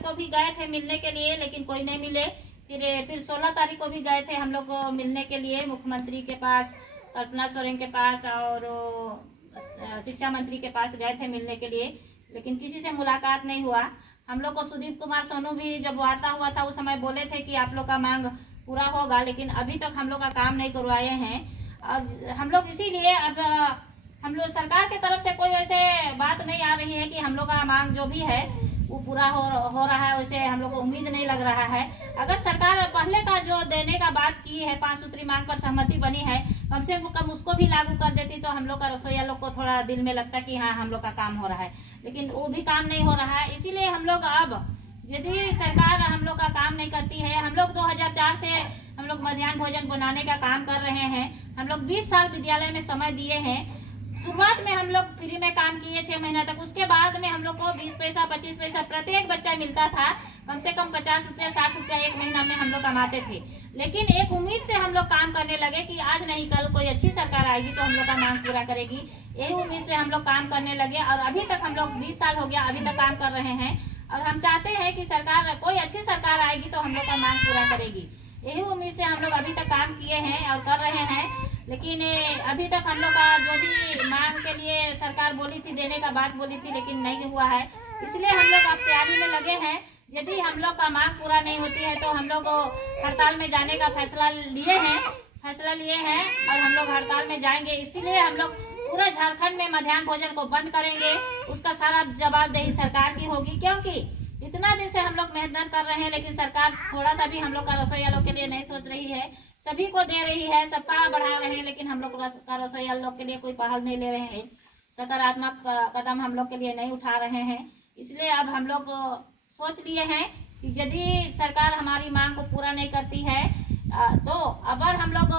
तारीख को भी गए थे मिलने के लिए, लेकिन कोई नहीं मिले। फिर 16 तारीख को भी गए थे हम लोग मिलने के लिए मुख्यमंत्री के पास, कल्पना सोरेन के पास और शिक्षा मंत्री के पास गए थे मिलने के लिए, लेकिन किसी से मुलाकात नहीं हुआ। हम लोग को सुदीप कुमार सोनू भी जब वार्ता हुआ था उस समय बोले थे कि आप लोग का मांग पूरा होगा, लेकिन अभी तक हम लोग का काम नहीं करवाए हैं। और हम लोग इसीलिए अब हम लोग सरकार के तरफ से कोई वैसे बात नहीं आ रही है कि हम लोग का मांग जो भी है वो पूरा हो रहा है, वैसे हम लोग को उम्मीद नहीं लग रहा है। अगर सरकार पहले का जो देने का बात की है, 5 सूत्री मांग पर सहमति बनी है, कम से कम उसको भी लागू कर देती तो हम लोग का रसोईया लोग को थोड़ा दिल में लगता कि हाँ हम लोग का काम हो रहा है, लेकिन वो भी काम नहीं हो रहा है। इसीलिए हम लोग अब यदि सरकार हम लोग का काम नहीं करती है, हम लोग 2004 से हम लोग मध्याह्न भोजन बनाने का काम कर रहे हैं। हम लोग 20 साल विद्यालय में समय दिए हैं। शुरुआत में हम लोग फ्री में काम किए 6 महीना तक, उसके बाद में हम लोग को 20 पैसा 25 पैसा प्रत्येक बच्चा मिलता था। कम से कम 50 रुपया 60 रुपया एक महीना में हम लोग कमाते थे। लेकिन एक उम्मीद से हम लोग काम करने लगे कि आज नहीं कल कोई अच्छी सरकार आएगी तो हम लोग का मांग पूरा करेगी। यही उम्मीद से हम लोग काम करने लगे और अभी तक हम लोग 20 साल हो गया अभी तक काम कर रहे हैं। और हम चाहते हैं कि सरकार कोई अच्छी सरकार आएगी तो हम लोग का मांग पूरा करेगी। यही उम्मीद से हम लोग अभी तक काम किए हैं और कर रहे हैं। लेकिन अभी तक हम लोग का जो भी मांग के लिए सरकार बोली थी, देने का बात बोली थी, लेकिन नहीं हुआ है। इसलिए हम लोग अब तैयारी में लगे हैं। यदि हम लोग का मांग पूरा नहीं होती है तो हम लोग हड़ताल में जाने का फैसला लिए हैं और हम लोग हड़ताल में जाएंगे। इसीलिए हम लोग पूरा झारखंड में मध्याह्न भोजन को बंद करेंगे। उसका सारा जवाबदेही सरकार की होगी, क्योंकि इतना दिन से हम लोग मेहनत कर रहे हैं, लेकिन सरकार थोड़ा सा भी हम लोग का रसोईया लोग के लिए नहीं सोच रही है। सभी को दे रही है, सबका बढ़ा रहे हैं, लेकिन हम लोग का रसोईया लोग के लिए कोई पहल नहीं ले रहे हैं। सकारात्मक कदम हम लोग के लिए नहीं उठा रहे हैं। इसलिए अब हम लोग सोच लिए हैं कि यदि सरकार हमारी मांग को पूरा नहीं करती है तो अगर हम लोग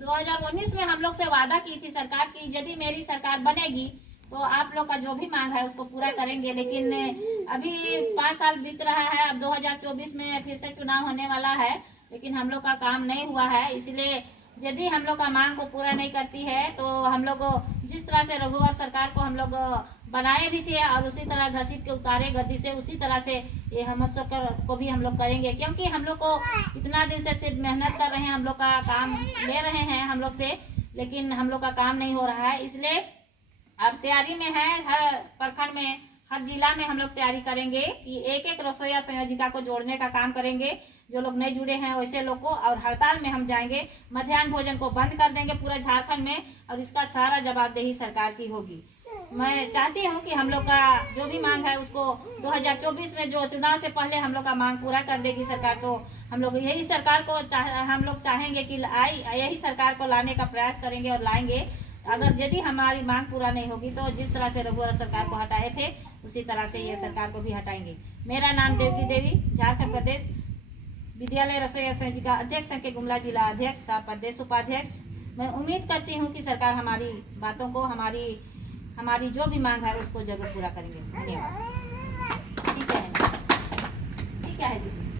2019 में हम लोग से वादा की थी सरकार की, यदि मेरी सरकार बनेगी तो आप लोग का जो भी मांग है उसको पूरा करेंगे। लेकिन अभी 5 साल बीत रहा है, अब 2024 में फिर से चुनाव होने वाला है, लेकिन हम लोग का काम नहीं हुआ है। इसलिए यदि हम लोग का मांग को पूरा नहीं करती है तो हम लोग जिस तरह से रघुवर सरकार को हम लोग बनाए भी थे और उसी तरह घसीट के उतारे गद्दी से, उसी तरह से ये हेमंत सरकार को भी हम लोग करेंगे। क्योंकि हम लोग को इतना दिन से सिर्फ मेहनत कर रहे हैं, हम लोग का काम ले रहे हैं हम लोग से, लेकिन हम लोग का काम नहीं हो रहा है। इसलिए अब तैयारी में है, हर प्रखंड में हर जिला में हम लोग तैयारी करेंगे कि एक एक रसोईया संयोजिका को जोड़ने का काम करेंगे, जो लोग नहीं जुड़े हैं वैसे लोग को। और हड़ताल में हम जाएंगे, मध्याह्न भोजन को बंद कर देंगे पूरा झारखंड में, और इसका सारा जवाबदेही सरकार की होगी। मैं चाहती हूँ कि हम लोग का जो भी मांग है उसको 2024 में जो चुनाव से पहले हम लोग का मांग पूरा कर देगी सरकार, तो हम लोग यही सरकार को हम लोग चाहेंगे कि यही सरकार को लाने का प्रयास करेंगे और लाएंगे। अगर यदि हमारी मांग पूरा नहीं होगी तो जिस तरह से रघुवर सरकार को हटाए थे उसी तरह से ये सरकार को भी हटाएंगे। मेरा नाम देवकी देवी, झारखंड प्रदेश विद्यालय रसोईया संयोजिका अध्यक्ष संघ के गुमला जिला अध्यक्ष सह प्रदेश उपाध्यक्ष। मैं उम्मीद करती हूँ कि सरकार हमारी बातों को, हमारी जो भी मांग है उसको जरूर पूरा करेंगे। धन्यवाद। ठीक है दीदी।